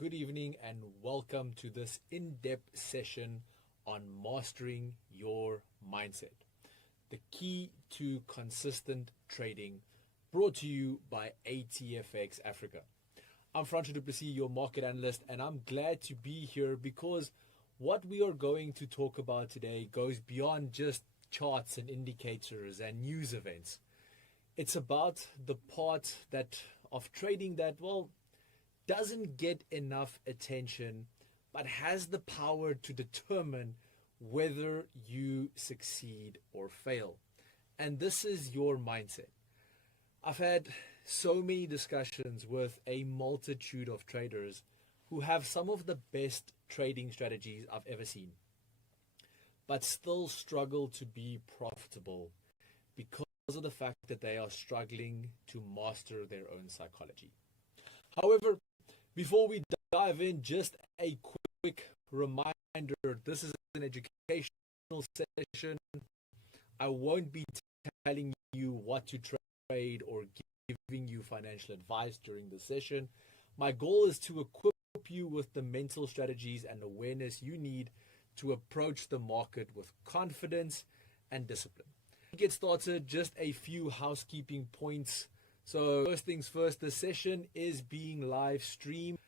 good evening, and welcome to this in-depth session on mastering your mindset. The key to consistent trading, brought to you by ATFX Africa. I'm Francois du Plessis, your market analyst, and I'm glad to be here because what we are going to talk about today goes beyond just charts and indicators and news events. It's about the part of trading that, doesn't get enough attention, but has the power to determine whether you succeed or fail. And this is your mindset. I've had so many discussions with a multitude of traders who have some of the best trading strategies I've ever seen, but still struggle to be profitable because of the fact that they are struggling to master their own psychology. However, before we dive in, just a quick reminder, this is an educational session. I won't be telling you what to trade or giving you financial advice during the session. My goal is to equip you with the mental strategies and awareness you need to approach the market with confidence and discipline. To get started, just a few housekeeping points. So first things first, the session is being live streamed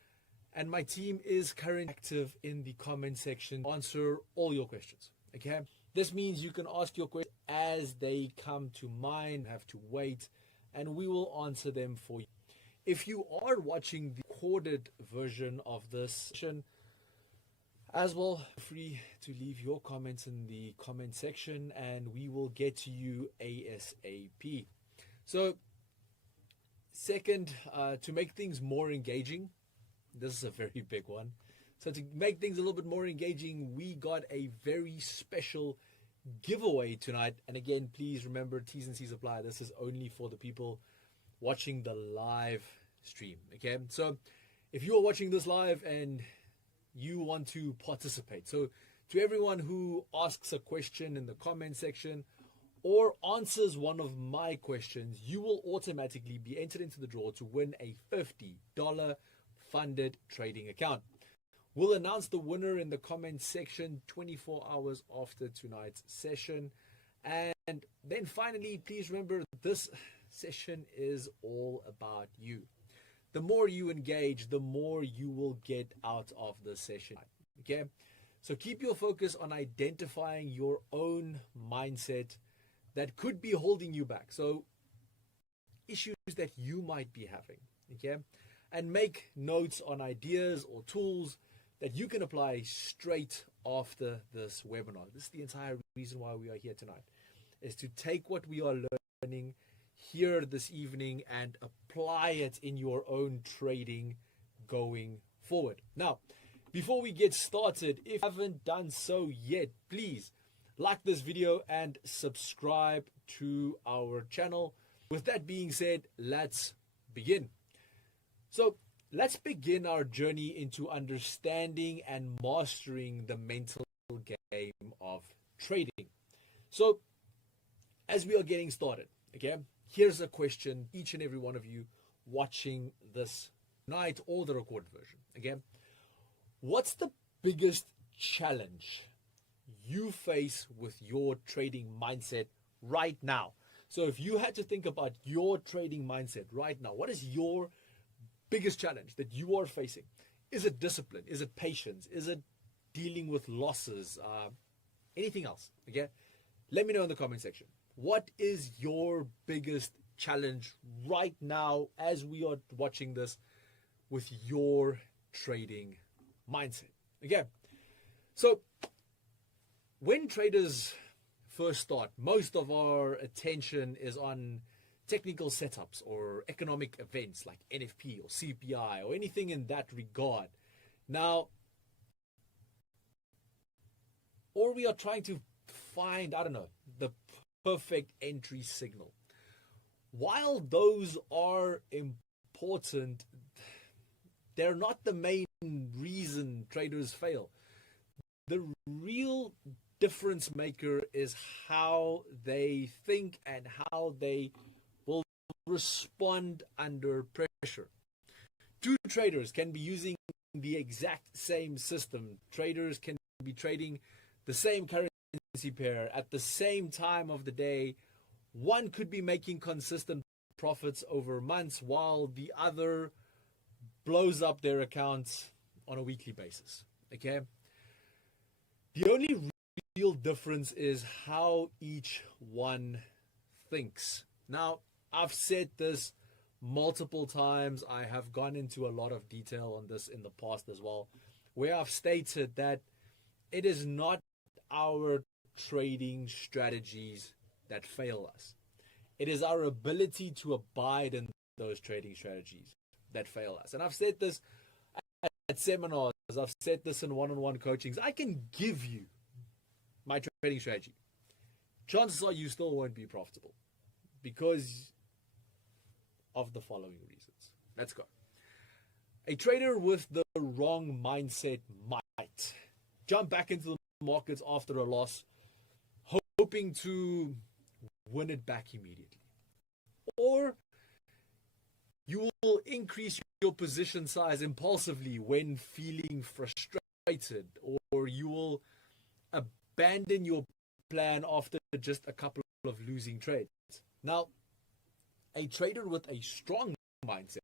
and my team is currently active in the comment section to answer all your questions. Okay, this means you can ask your questions as they come to mind, have to wait, and we will answer them for you. If you are watching the recorded version of this session as well, feel free to leave your comments in the comment section and we will get to you ASAP. So second, to make things more engaging, this is a very big one. So to make things a little bit more engaging, we got a very special giveaway tonight. And again, please remember, T's and C's apply. This is only for the people watching the live stream. Okay, so if you are watching this live and you want to participate, so to everyone who asks a question in the comment section or answers one of my questions, you will automatically be entered into the draw to win a $50 funded trading account. We'll announce the winner in the comment section 24 hours after tonight's session. And then finally, please remember, this session is all about you. The more you engage, the more you will get out of the session. Okay, so keep your focus on identifying your own mindset that could be holding you back. So issues that you might be having, okay? And make notes on ideas or tools that you can apply straight after this webinar. This is the entire reason why we are here tonight, is to take what we are learning here this evening and apply it in your own trading going forward. Now, before we get started, if you haven't done so yet, please like this video and subscribe to our channel. With that being said, let's begin. So let's begin our journey into understanding and mastering the mental game of trading. So as we are getting started, okay, here's a question each and every one of you watching this night or the recorded version. Okay, what's the biggest challenge you face with your trading mindset right now? So if you had to think about your trading mindset right now, what is your biggest challenge that you are facing? Is it discipline? Is it patience? Is it dealing with losses? Anything else? Okay, let me know in the comment section. What is your biggest challenge right now as we are watching this with your trading mindset? Okay, so when traders first start, most of our attention is on technical setups or economic events like NFP or CPI or anything in that regard. Now, or we are trying to find, the perfect entry signal. While those are important, they're not the main reason traders fail. The real difference maker is how they think and how they will respond under pressure. Two traders can be using the exact same system. Traders can be trading the same currency pair at the same time of the day. One could be making consistent profits over months while the other blows up their accounts on a weekly basis. Okay? The only real difference is how each one thinks. Now, I've said this multiple times. I have gone into a lot of detail on this in the past as well, where I've stated that it is not our trading strategies that fail us. It is our ability to abide in those trading strategies that fail us. And I've said this at seminars, I've said this in one-on-one coachings. I can give you my trading strategy. Chances are you still won't be profitable because of the following reasons. Let's go. A trader with the wrong mindset might jump back into the markets after a loss, hoping to win it back immediately. Or you will increase your position size impulsively when feeling frustrated, or you will abandon your plan after just a couple of losing trades. Now, a trader with a strong mindset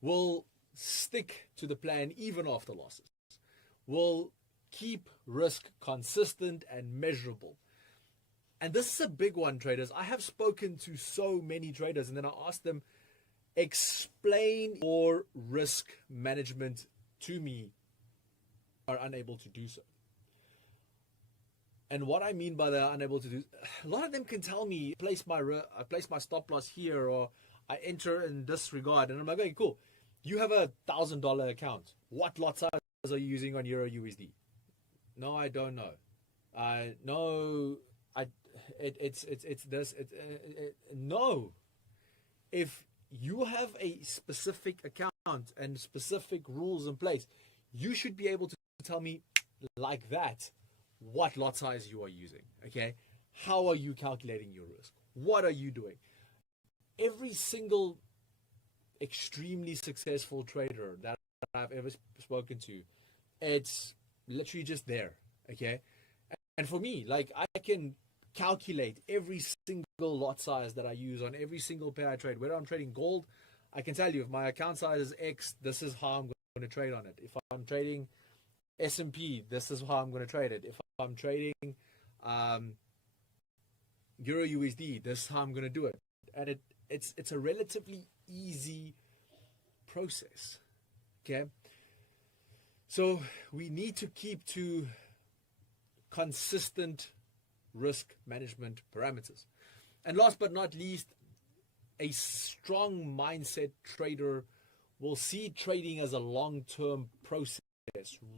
will stick to the plan even after losses, will keep risk consistent and measurable. And this is a big one, traders. I have spoken to so many traders, and then I asked them, explain your risk management to me, are unable to do so. And what I mean by they're unable to do, a lot of them can tell me, I place my stop loss here, or I enter in this regard. And I'm like, okay, cool. You have $1,000 account. What lot size are you using on Euro USD? No, I don't know. No. If you have a specific account and specific rules in place, you should be able to tell me like that what lot size you are using. Okay, how are you calculating your risk? What are you doing? Every single extremely successful trader that I've ever spoken to, it's literally just there. Okay, and for me, like, I can calculate every single lot size that I use on every single pair I trade. Whether I'm trading gold, I can tell you if my account size is X, this is how I'm going to trade on it. If I'm trading S&P, this is how I'm going to trade it. If I'm trading Euro USD, this is how I'm going to do it. And it's a relatively easy process. Okay, so we need to keep to consistent risk management parameters. And last but not least, a strong mindset trader will see trading as a long-term process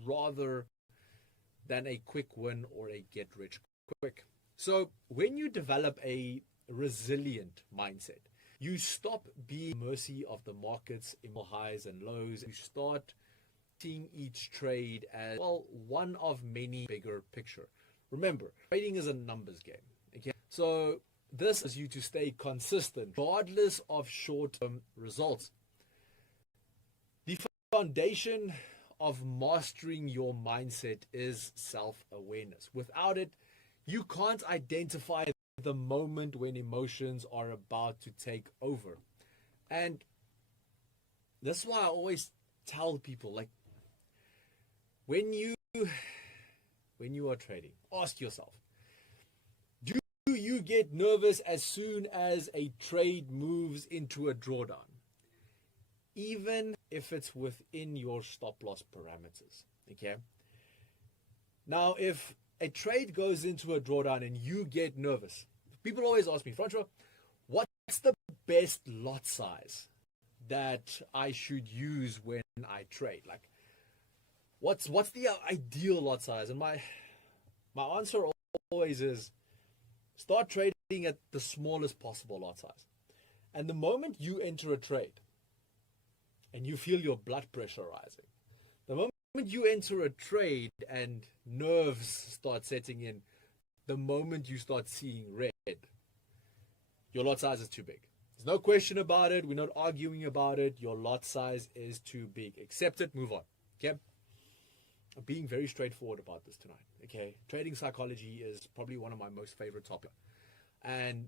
rather than a quick win or a get rich quick. So when you develop a resilient mindset, you stop being at the mercy of the market's highs and lows. You start seeing each trade as, well, one of many bigger picture. Remember, trading is a numbers game. Okay, so this is you to stay consistent regardless of short-term results. The foundation of mastering your mindset is self-awareness. Without it, you can't identify the moment when emotions are about to take over. And that's why I always tell people, like, when you are trading, ask yourself, do you get nervous as soon as a trade moves into a drawdown? Even if it's within your stop loss parameters. Okay. Now, if a trade goes into a drawdown and you get nervous, people always ask me, Francois, what's the best lot size that I should use when I trade? Like, what's the ideal lot size? And my answer always is, start trading at the smallest possible lot size. And the moment you enter a trade and you feel your blood pressure rising, the moment you enter a trade and nerves start setting in, the moment you start seeing red, your lot size is too big. There's no question about it. We're not arguing about it. Your lot size is too big. Accept it, move on. Okay? I'm being very straightforward about this tonight. Okay? Trading psychology is probably one of my most favorite topics. And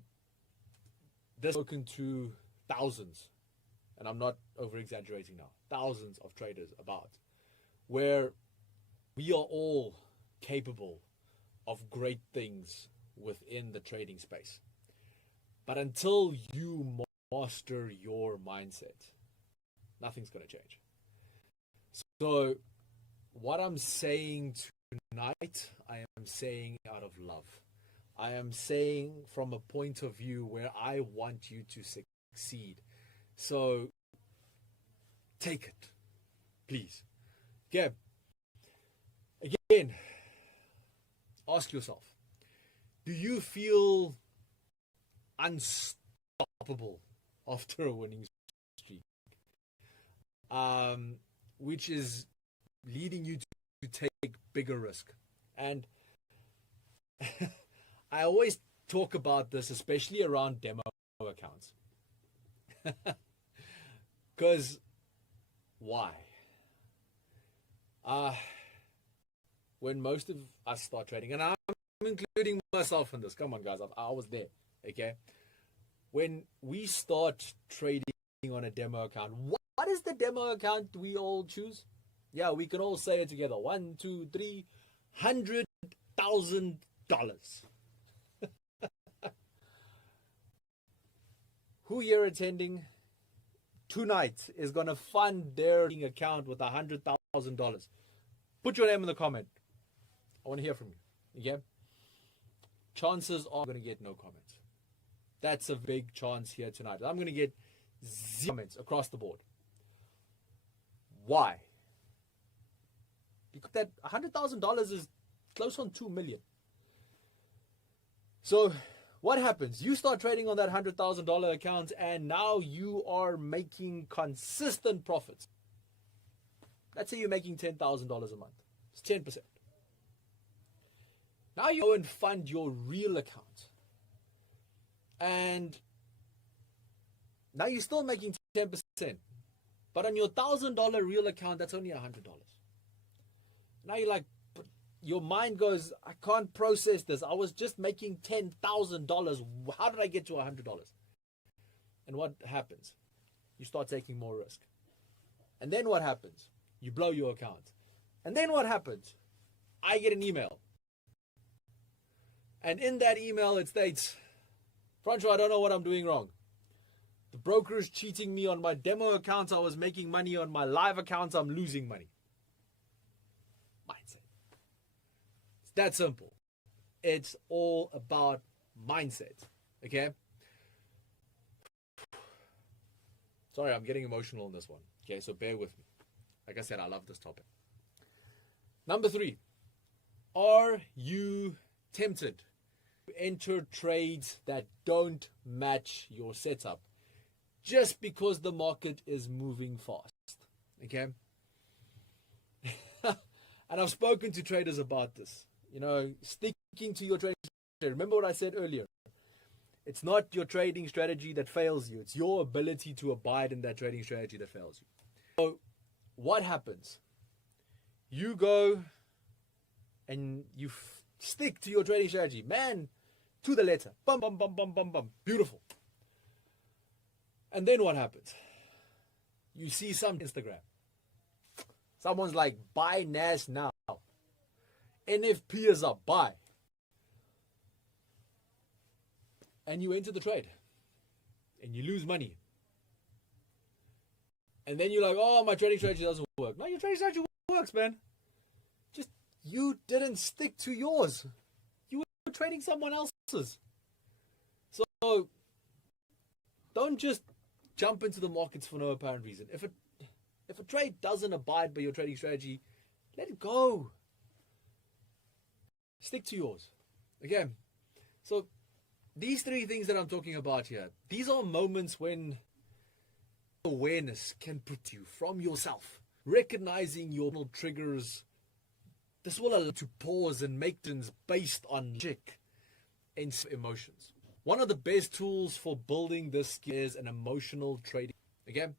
this I've spoken to thousands, and I'm not over exaggerating now, thousands of traders about, where we are all capable of great things within the trading space. But until you master your mindset, nothing's going to change. So what I'm saying tonight, I am saying out of love. I am saying from a point of view where I want you to succeed. So take it, please. Okay. Again, ask yourself, do you feel unstoppable after a winning streak? Which is leading you to take bigger risk. And I always talk about this, especially around demo accounts. Because why? When most of us start trading, and I'm including myself in this, come on guys, I was there, okay? When we start trading on a demo account, what is the demo account we all choose? Yeah, we can all say it together. 1, 2, 3, $100,000. Who here attending tonight is going to fund their account with $100,000? Put your name in the comment. I want to hear from you. Okay? Chances are I'm going to get no comments. That's a big chance here tonight. I'm going to get 0 comments across the board. Why? Because that $100,000 is close on 2 million. So what happens? You start trading on that $100,000 account, and now you are making consistent profits. Let's say you're making $10,000 a month. It's 10%. Now you go and fund your real account. And now you're still making 10%. But on your $1,000 real account, that's only $100. Now you're like, your mind goes, I can't process this. I was just making $10,000. How did I get to $100? And what happens? You start taking more risk. And then what happens? You blow your account. And then what happens? I get an email. And in that email it states, Francois, I don't know what I'm doing wrong. The broker is cheating me on my demo accounts. I was making money on my live accounts. I'm losing money. Mindset. It's that simple. It's all about mindset. Okay? Sorry, I'm getting emotional on this one. Okay, so bear with me. Like I said, I love this topic. Number 3. Are you tempted to enter trades that don't match your setup just because the market is moving fast? Okay? And I've spoken to traders about this. You know, sticking to your trading strategy. Remember what I said earlier. It's not your trading strategy that fails you. It's your ability to abide in that trading strategy that fails you. So what happens? You go and you stick to your trading strategy. Man, to the letter. Bum, bum, bum, bum, bum, bum. Beautiful. And then what happens? You see some Instagram. Someone's like, buy NAS now. NFP is up, buy. And you enter the trade. And you lose money. And then you're like, oh, my trading strategy doesn't work. No, your trading strategy works, man. Just, you didn't stick to yours. You were trading someone else's. So, don't just jump into the markets for no apparent reason. If a trade doesn't abide by your trading strategy, let it go. Stick to yours. Again, so these 3 things that I'm talking about here, these are moments when awareness can put you from yourself. Recognizing your triggers. This will allow you to pause and make decisions based on logic and emotions. One of the best tools for building this skill is an emotional trading. Again,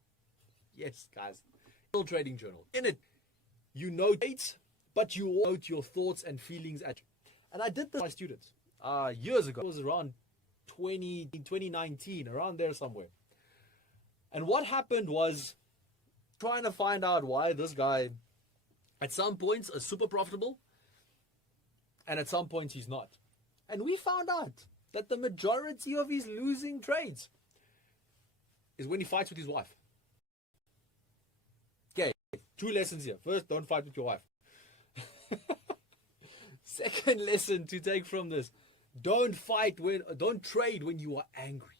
yes, guys, emotional trading journal. In it, you note dates, but you also note your thoughts and feelings at you. And I did this with my students years ago. It was around 2019, around there somewhere. And what happened was trying to find out why this guy, at some points, is super profitable, and at some points he's not. And we found out that the majority of his losing trades is when he fights with his wife. Okay, 2 lessons here. First, don't fight with your wife. Second lesson to take from this, don't trade when you are angry.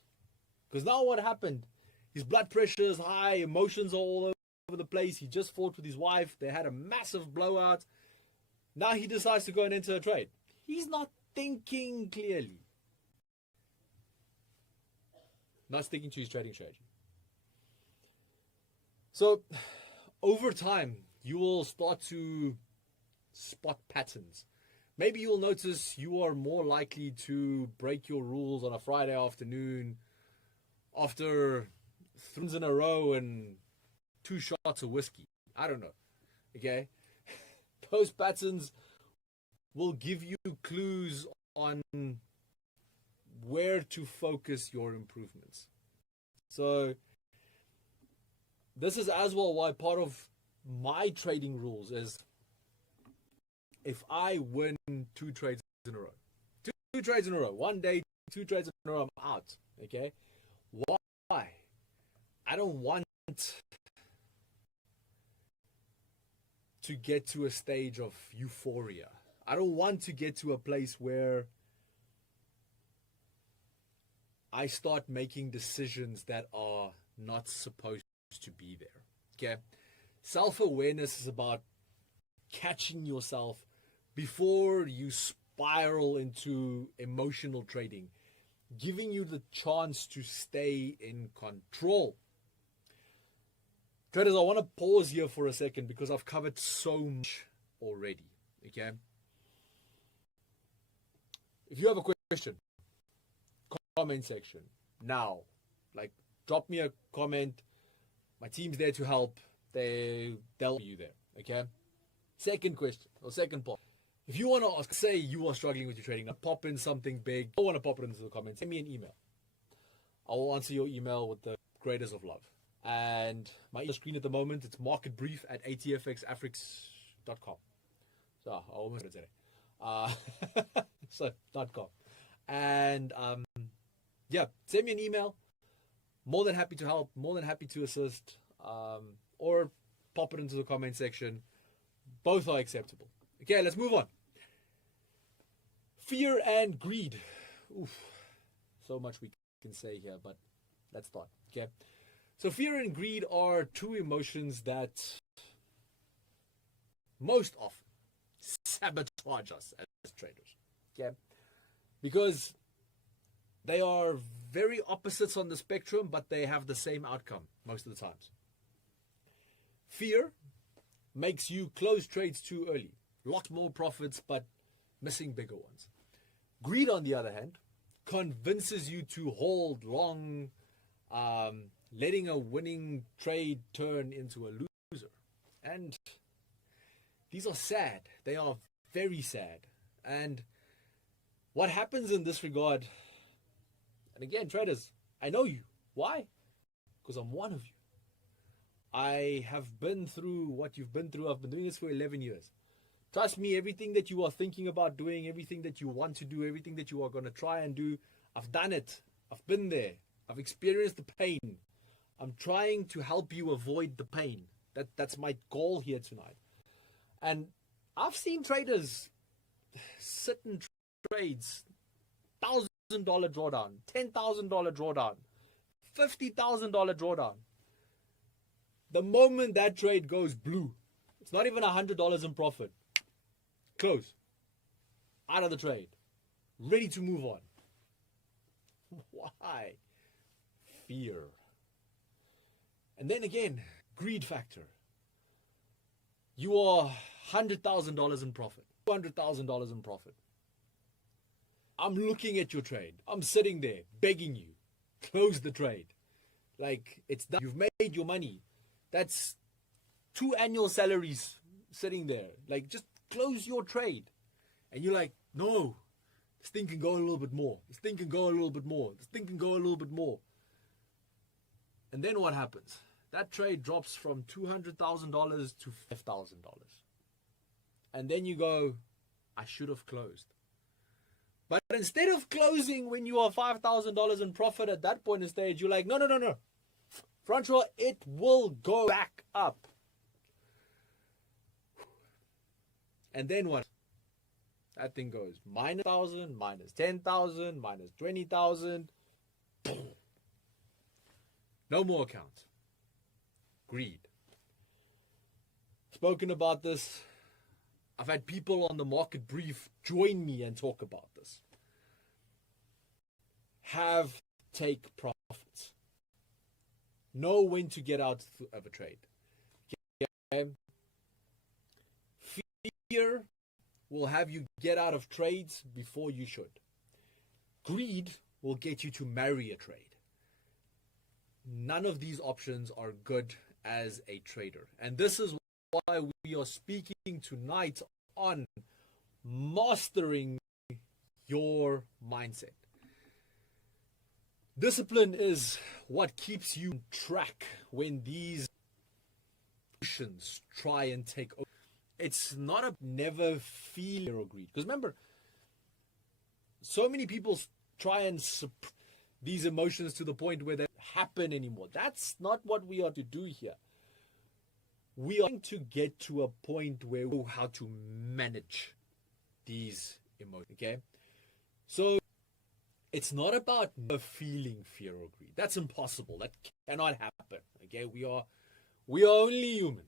Because now what happened? His blood pressure is high, emotions are all over the place. He just fought with his wife. They had a massive blowout. Now he decides to go and enter a trade. He's not thinking clearly. Not sticking to his trading strategy. So, over time, you will start to spot patterns. Maybe you'll notice you are more likely to break your rules on a Friday afternoon after 3 in a row and 2 shots of whiskey. I don't know. Okay? Those patterns will give you clues on where to focus your improvements. So this is as well why part of my trading rules is if I win 2 trades in a row, 2 trades in a row, one day, 2 trades in a row, I'm out. Okay? Why? I don't want to get to a stage of euphoria. I don't want to get to a place where I start making decisions that are not supposed to be there. Okay? Self-awareness is about catching yourself before you spiral into emotional trading, giving you the chance to stay in control. Traders, I want to pause here for a second because I've covered so much already. Okay? If you have a question, comment section now. Like, drop me a comment. My team's there to help. They'll help you there. Okay? Second question, or second part. If you want to ask, say you are struggling with your trading, now pop in something big. I want to pop it into the comments. Send me an email. I will answer your email with the greatest of love. And my email screen at the moment, it's marketbrief@atfxafrix.com. So I almost said it. So .com. And yeah, send me an email. More than happy to help. More than happy to assist. Or pop it into the comment section. Both are acceptable. Okay, let's move on. Fear and greed. Oof. So much we can say here, but let's start. Okay. So fear and greed are 2 emotions that most often sabotage us as traders. Okay. Because they are very opposites on the spectrum, but they have the same outcome most of the times. Fear makes you close trades too early. Lot more profits, but missing bigger ones. Greed, on the other hand, convinces you to hold long, letting a winning trade turn into a loser. And these are sad. They are very sad. And what happens in this regard, and again, traders, I know you. Why? Because I'm one of you. I have been through what you've been through. I've been doing this for 11 years. Trust me, everything that you are thinking about doing, everything that you want to do, everything that you are going to try and do, I've done it. I've been there. I've experienced the pain. I'm trying to help you avoid the pain. That's my goal here tonight. And I've seen traders sit in trades, $1,000 drawdown, $10,000 drawdown, $50,000 drawdown. The moment that trade goes blue, it's not even $100 in profit. Close. Out of the trade. Ready to move on. Why? Fear. And then again, greed factor. You are $100,000 in profit, $200,000 in profit. I'm looking at your trade. I'm sitting there begging you, close the trade. Like, it's done. You've made your money. That's 2 annual salaries sitting there. Like, just close your trade. And you're like, no, this thing can go a little bit more. This thing can go a little bit more. This thing can go a little bit more. And then what happens? That trade drops from $200,000 to $5,000. And then you go, I should have closed. But instead of closing when you are $5,000 in profit at that point in stage, you're like, no. Francois, it will go back up. And then what? That thing goes minus 1,000, minus 10,000, minus 20,000. No more accounts. Greed. Spoken about this. I've had people on the market brief join me and talk about this. Take profits. Know when to get out of a trade. Okay? Fear will have you get out of trades before you should. Greed will get you to marry a trade. None of these options are good as a trader. And this is why we are speaking tonight on mastering your mindset. Discipline is what keeps you on track when these emotions try and take over. It's not a never feel or greed. Because remember, so many people try and suppress these emotions to the point where they don't happen anymore. That's not what we are to do here. We are going to get to a point where we know how to manage these emotions. Okay? So it's not about never feeling fear or greed. That's impossible. That cannot happen. Okay? We are only human.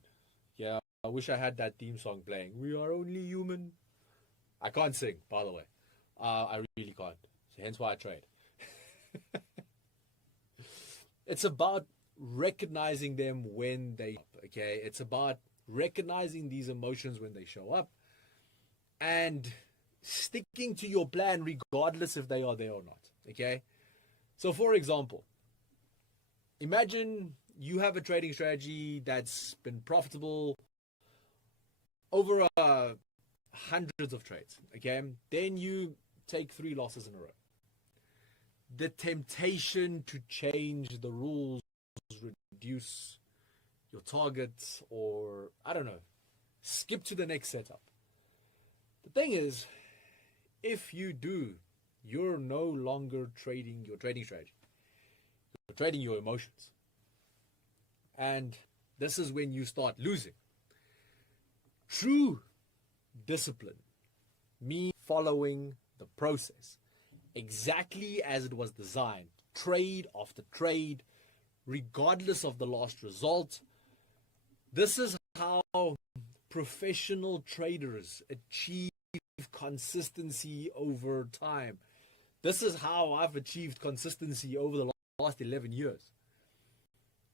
Yeah, I wish I had that theme song playing. We are only human. I can't sing, by the way. I really can't. So hence why I trade. It's about recognizing them when they okay? It's about recognizing these emotions when they show up and sticking to your plan regardless if they are there or not, okay? So for example, imagine you have a trading strategy that's been profitable over hundreds of trades, okay? Then you take 3 losses in a row. The temptation to change the rules, reduce your targets, or I don't know, skip to the next setup. The thing is, if you do, you're no longer trading your trading strategy. You're trading your emotions. And this is when you start losing. True discipline means following the process exactly as it was designed, trade after trade, regardless of the last result. This is how professional traders achieve consistency over time. This is how I've achieved consistency over the last 11 years.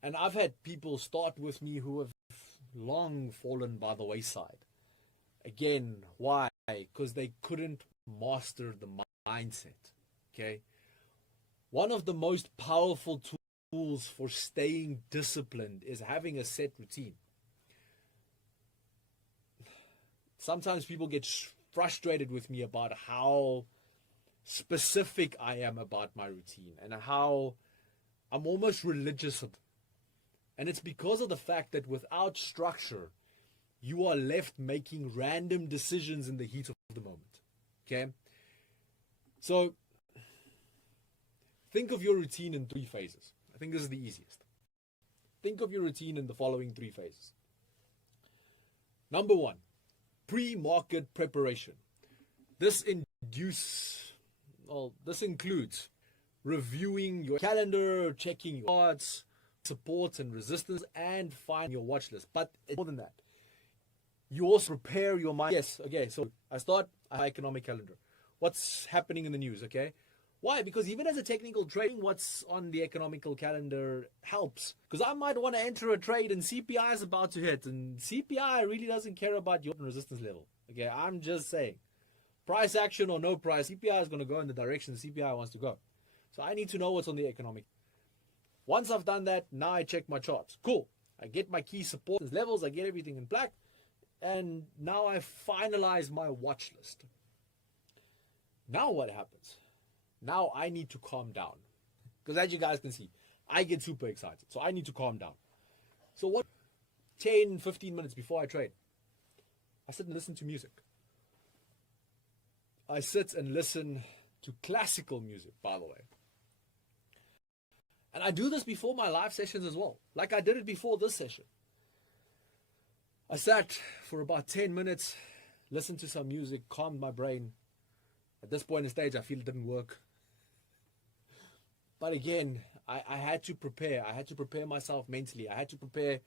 And I've had people start with me who have long fallen by the wayside. Again, why? Because they couldn't master the mindset. Okay? One of the most powerful tools for staying disciplined is having a set routine. Sometimes people get frustrated with me about how specific I am about my routine and how I'm almost religious about it. And it's because of the fact that without structure, you are left making random decisions in the heat of the moment. Okay? So, think of your routine in 3 phases. I think this is the easiest. Think of your routine in the following 3 phases. Number 1, pre-market preparation. This includes reviewing your calendar, checking your charts, supports and resistance, and finding your watch list. But it's more than that. You also prepare your mind. Yes, okay, so I have an economic calendar. What's happening in the news, okay? Why? Because even as a technical trading, what's on the economical calendar helps. Because I might want to enter a trade and CPI is about to hit. And CPI really doesn't care about your resistance level. Okay, I'm just saying. Price action or no price, CPI is going to go in the direction the CPI wants to go. So I need to know what's on the economic. Once I've done that, now I check my charts. Cool. I get my key support levels. I get everything in black. And now I finalize my watch list. Now what happens? Now I need to calm down. Because as you guys can see, I get super excited. So I need to calm down. So what? 10, 15 minutes before I trade, I sit and listen to music. I sit and listen to classical music, by the way. And I do this before my live sessions as well. Like I did it before this session. I sat for about 10 minutes, listened to some music, calmed my brain. At this point in the stage, I feel it didn't work. But again, I had to prepare. I had to prepare myself mentally. I had to prepare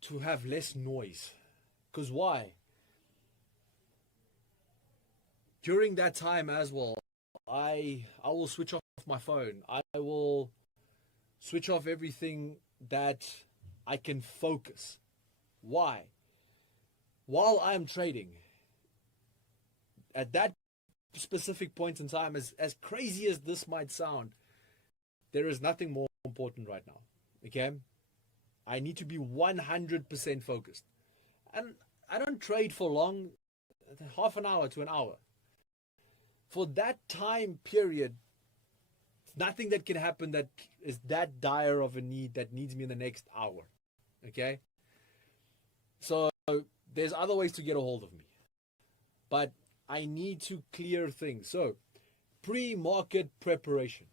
to have less noise. Because why? During that time as well, I will switch off my phone. I will switch off everything that I can focus. Why? While I'm trading, at that specific point in time, as crazy as this might sound, there is nothing more important right now. Okay? I need to be 100% focused. And I don't trade for long, half an hour to an hour. For that time period, nothing that can happen that is that dire of a need that needs me in the next hour. Okay? So there's other ways to get a hold of me. But I need to clear things. So pre-market preparation.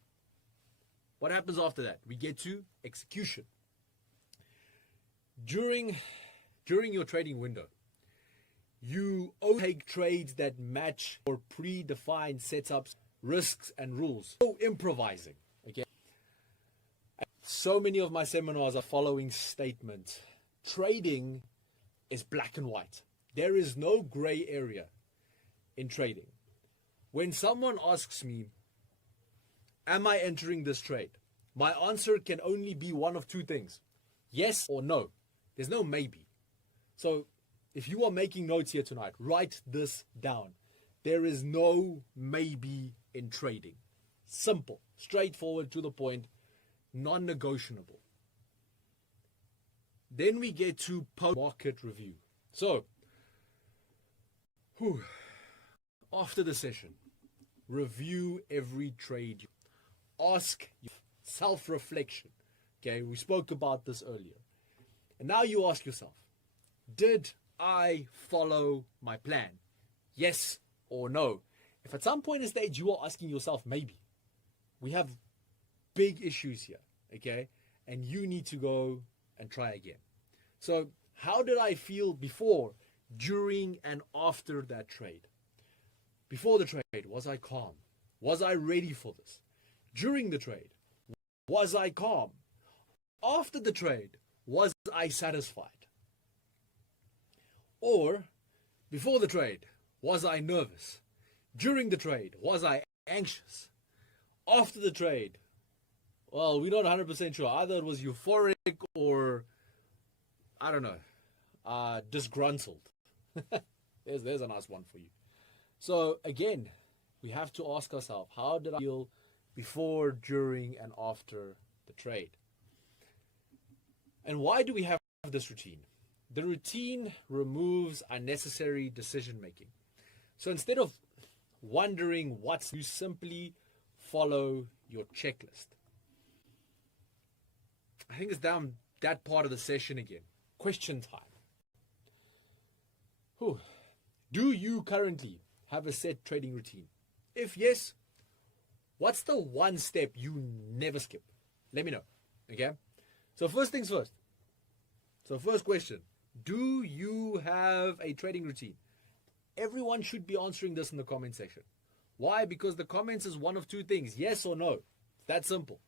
What happens after that? We get to execution. During your trading window, you take trades that match your predefined setups, risks, and rules. No improvising. Okay. So many of my seminars are following statement. Trading is black and white. There is no gray area in trading. When someone asks me, am I entering this trade? My answer can only be one of two things. Yes or no. There's no maybe. So if you are making notes here tonight, write this down. There is no maybe in trading. Simple, straightforward, to the point, non-negotiable. Then we get to post-market review. So, after the session, review every trade. Ask self-reflection. Okay, we spoke about this earlier. And now you ask yourself, did I follow my plan? Yes or no? If at some point in the stage you are asking yourself maybe, we have big issues here, okay? And you need to go and try again. So how did I feel before, during, and after that trade? Before the trade, was I calm? Was I ready for this? During the trade, was I calm? After the trade, was I satisfied? Or, before the trade, was I nervous? During the trade, was I anxious? After the trade, well, we're not 100% sure. Either it was euphoric or, I don't know, disgruntled. There's a nice one for you. So, again, we have to ask ourselves, how did I feel before, during, and after the trade? And why do we have this routine? The routine removes unnecessary decision making. So instead of wondering what's, you simply follow your checklist. I think it's down that part of the session again. Question time. Do you currently have a set trading routine? If yes, what's the one step you never skip? Let me know. Okay? So first things first. So first question. Do you have a trading routine? Everyone should be answering this in the comment section. Why? Because the comments is one of two things. Yes or no. It's that simple.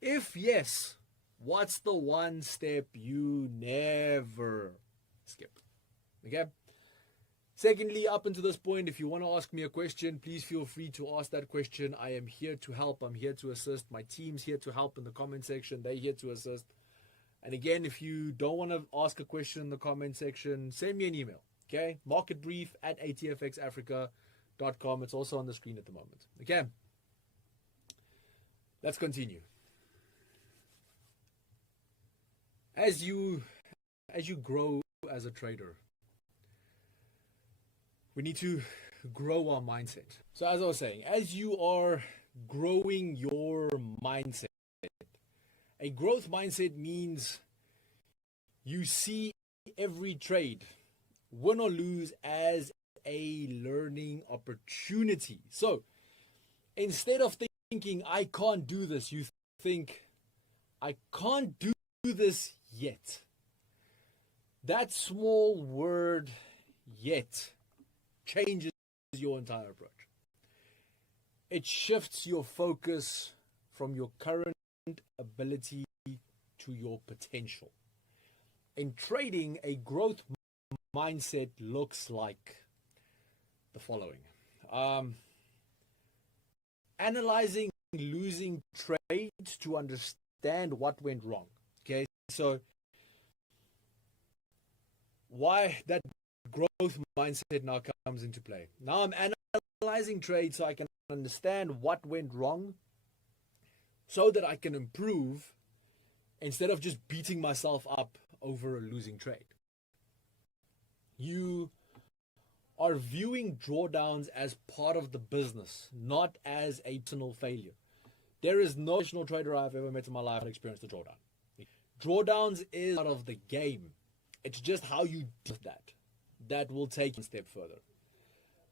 If yes, what's the one step you never skip? Okay? Secondly, up until this point, if you want to ask me a question, please feel free to ask that question. I am here to help. I'm here to assist. My team's here to help in the comment section. They're here to assist. And again, if you don't want to ask a question in the comment section, send me an email. Okay, market brief at atfxafrica.com. It's also on the screen at the moment. Okay, let's continue. As you grow as a trader, we need to grow our mindset. So as I was saying, as you are growing your mindset, a growth mindset means you see every trade, win or lose, as a learning opportunity. So instead of thinking, I can't do this, you think, I can't do this yet. That small word, yet, changes your entire approach. It shifts your focus from your current ability to your potential. In trading, a growth mindset looks like the following. Analyzing losing trades to understand what went wrong. Okay, so why that growth mindset now comes into play. Now I'm analyzing trades so I can understand what went wrong so that I can improve instead of just beating myself up over a losing trade. You are viewing drawdowns as part of the business, not as a personal failure. There is no professional trader I've ever met in my life that experienced a drawdown. Drawdowns is part of the game. It's just how you do that will take you a step further.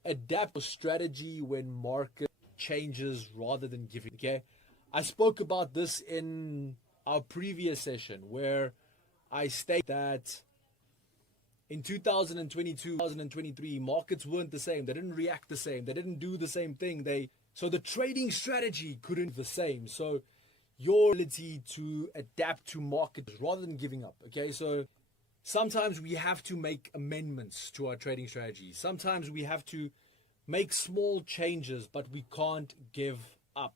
Adapt your strategy when market changes rather than giving. Okay, I spoke about this in our previous session where I state that in 2022, 2023, markets weren't the same. They didn't react the same. They didn't do the same thing. So the trading strategy couldn't be the same. So your ability to adapt to markets rather than giving up. Okay, so sometimes we have to make amendments to our trading strategy. Sometimes we have to make small changes, but we can't give up.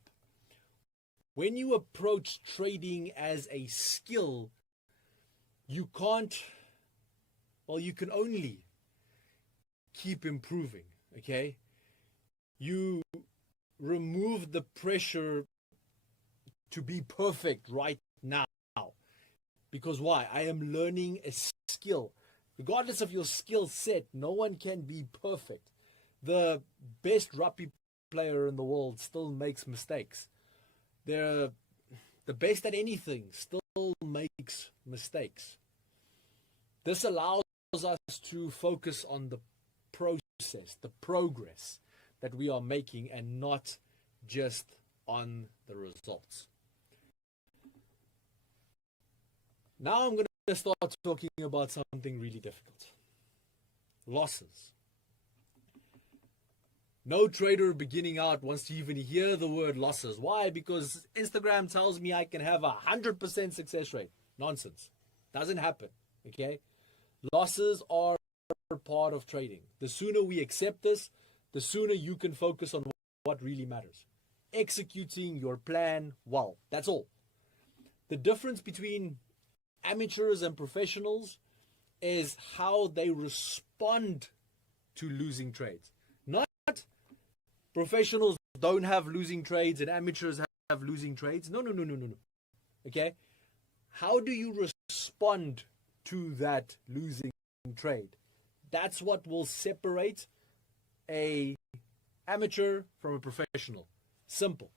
When you approach trading as a skill, you can only keep improving, okay? You remove the pressure to be perfect right now. Because why? I am learning a skill. Regardless of your skill set, no one can be perfect. The best rugby player in the world still makes mistakes. The best at anything still makes mistakes. This allows us to focus on the process, the progress that we are making, and not just on the results. Now I'm going to start talking about something really difficult. Losses. No trader beginning out wants to even hear the word losses. Why? Because Instagram tells me I can have 100% success rate. Nonsense. Doesn't happen. Okay? Losses are part of trading. The sooner we accept this, the sooner you can focus on what really matters. Executing your plan well. That's all. The difference between amateurs and professionals is how they respond to losing trades. Not professionals don't have losing trades and amateurs have losing trades. No. Okay? How do you respond to that losing trade? That's what will separate an amateur from a professional. Simple.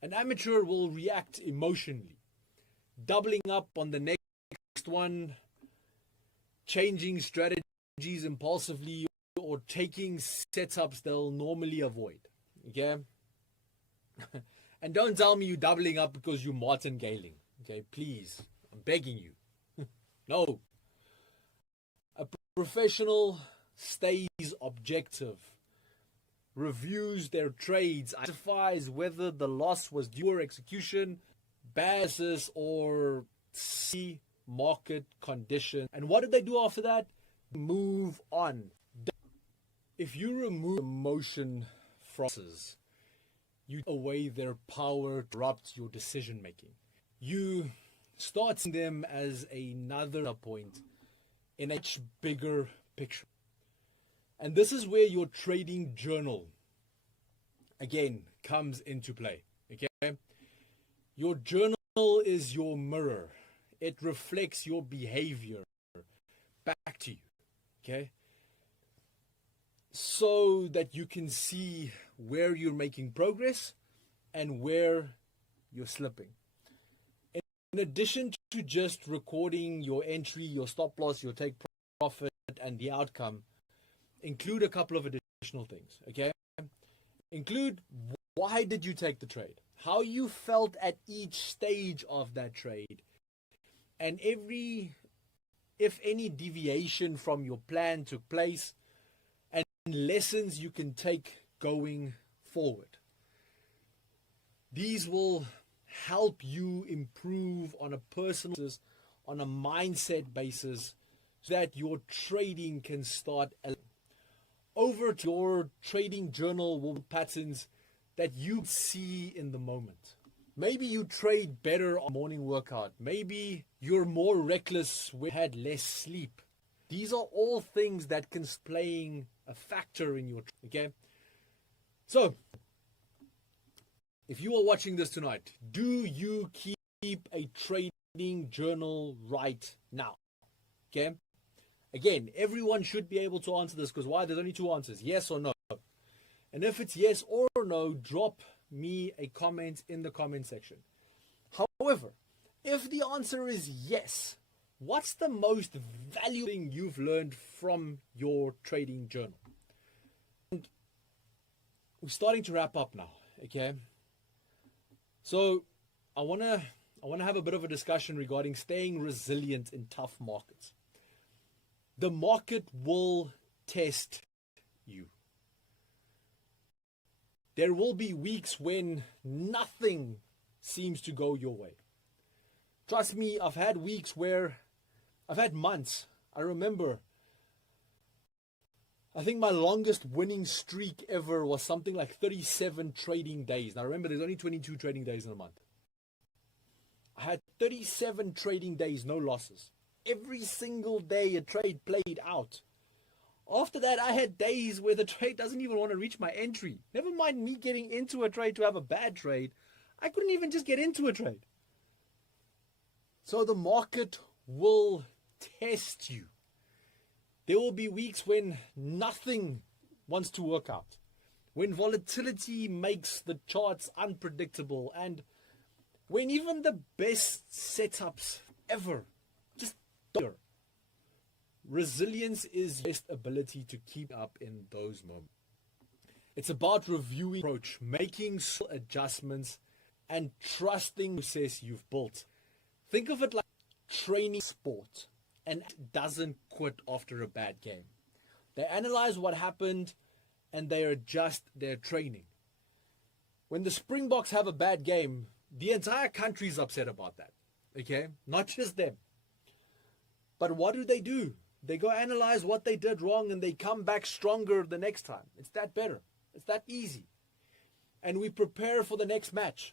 An amateur will react emotionally, doubling up on the next one, changing strategies impulsively, or taking setups they'll normally avoid. Okay? And don't tell me you're doubling up because you're martingaling. Okay, please. I'm begging you. No. A professional stays objective, reviews their trades, identifies whether the loss was due to execution, biases, or see market condition. And what did they do after that? Move on. If you remove emotion from losses, you take away their power to corrupt your decision making. You start seeing them as another point in a much bigger picture. And this is where your trading journal, again, comes into play. Okay? Your journal is your mirror. It reflects your behavior back to you. Okay? So that you can see where you're making progress and where you're slipping. In addition to just recording your entry, your stop loss, your take profit, and the outcome, include a couple of additional things, okay? Include why did you take the trade, how you felt at each stage of that trade, and if any deviation from your plan took place, and lessons you can take going forward. These will help you improve on a personal basis, on a mindset basis, so that your trading can start over to your trading journal will patterns that you see in the moment. Maybe you trade better on morning workout. Maybe you're more reckless when you had less sleep. These are all things that can playing a factor in your, okay? So, if you are watching this tonight, do you keep a trading journal right now? Okay? Again, everyone should be able to answer this because why? There's only two answers, yes or no. And if it's yes or no, drop me a comment in the comment section. However, if the answer is yes, what's the most valuable thing you've learned from your trading journal? And we're starting to wrap up now, okay? So I want to have a bit of a discussion regarding staying resilient in tough markets. The market will test you. There will be weeks when nothing seems to go your way. Trust me, I've had weeks where I've had months. I remember, I think my longest winning streak ever was something like 37 trading days. Now remember, there's only 22 trading days in a month. I had 37 trading days, no losses. Every single day a trade played out. After that, I had days where the trade doesn't even want to reach my entry. Never mind me getting into a trade to have a bad trade. I couldn't even just get into a trade. So the market will test you. There will be weeks when nothing wants to work out. When volatility makes the charts unpredictable and when even the best setups ever just don't. Resilience is the best ability to keep up in those moments. It's about reviewing approach, making adjustments, and trusting the process you've built. Think of it like training sport and doesn't quit after a bad game. They analyze what happened and they adjust their training. When the Springboks have a bad game, the entire country is upset about that. Okay? Not just them. But what do? They go analyze what they did wrong and they come back stronger the next time. It's that better. It's that easy. And we prepare for the next match.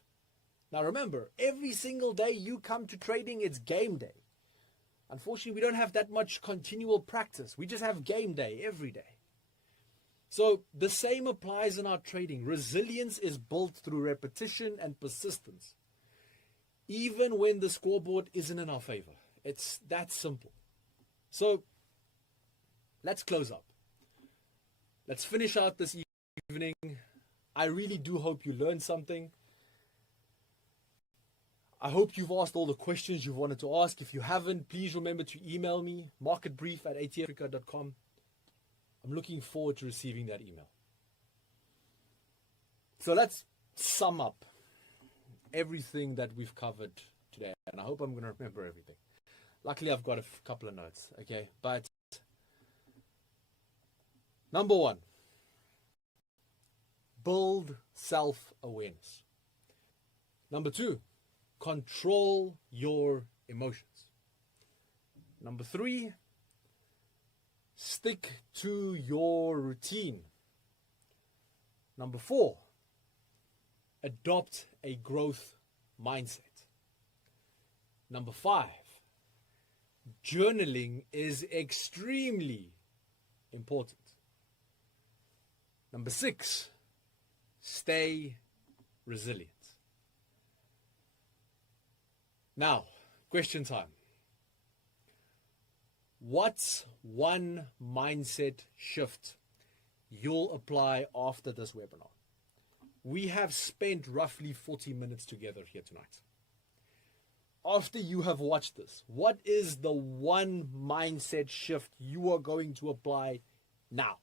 Now remember, every single day you come to trading, it's game day. Unfortunately, we don't have that much continual practice. We just have game day every day. So the same applies in our trading. Resilience is built through repetition and persistence. Even when the scoreboard isn't in our favor. It's that simple. So let's close up. Let's finish out this evening. I really do hope you learned something. I hope you've asked all the questions you wanted to ask. If you haven't, please remember to email me, marketbrief@atfrica.com. I'm looking forward to receiving that email. So let's sum up everything that we've covered today. And I hope I'm going to remember everything. Luckily, I've got a couple of notes, okay? But number one, build self-awareness. Number two, control your emotions. Number three, stick to your routine. Number four, adopt a growth mindset. Number five, journaling is extremely important. Number 6, stay resilient. Now, question time. What's one mindset shift you'll apply after this webinar? We have spent roughly 40 minutes together here tonight. After you have watched this, what is the one mindset shift you are going to apply now?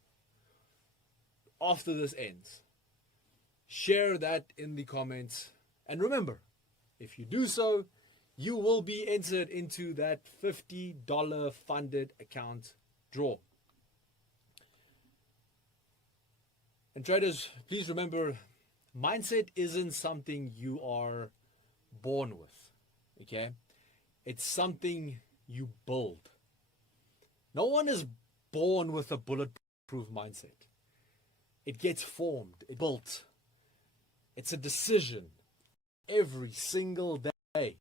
After this ends, share that in the comments. And remember, if you do so, you will be entered into that $50 funded account draw. And traders, please remember, mindset isn't something you are born with, okay? It's something you build. No one is born with a bulletproof mindset. It gets formed, it's built. It's a decision every single day.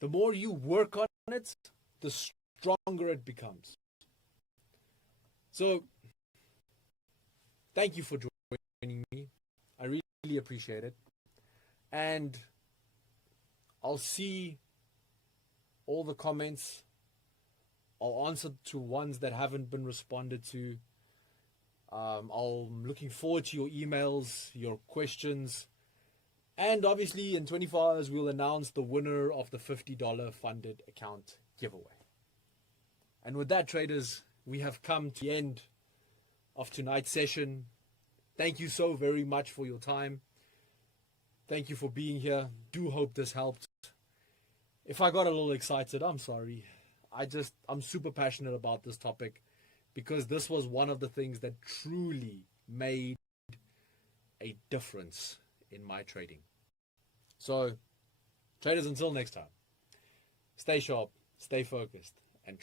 The more you work on it, the stronger it becomes. So, thank you for joining me. I really appreciate it. And I'll see all the comments. I'll answer to ones that haven't been responded to. I'm looking forward to your emails, your questions. And obviously, in 24 hours, we'll announce the winner of the $50 funded account giveaway. And with that, traders, we have come to the end of tonight's session. Thank you so very much for your time. Thank you for being here. Do hope this helped. If I got a little excited, I'm sorry. I'm super passionate about this topic because this was one of the things that truly made a difference in my trading. So, traders, until next time, stay sharp, stay focused, and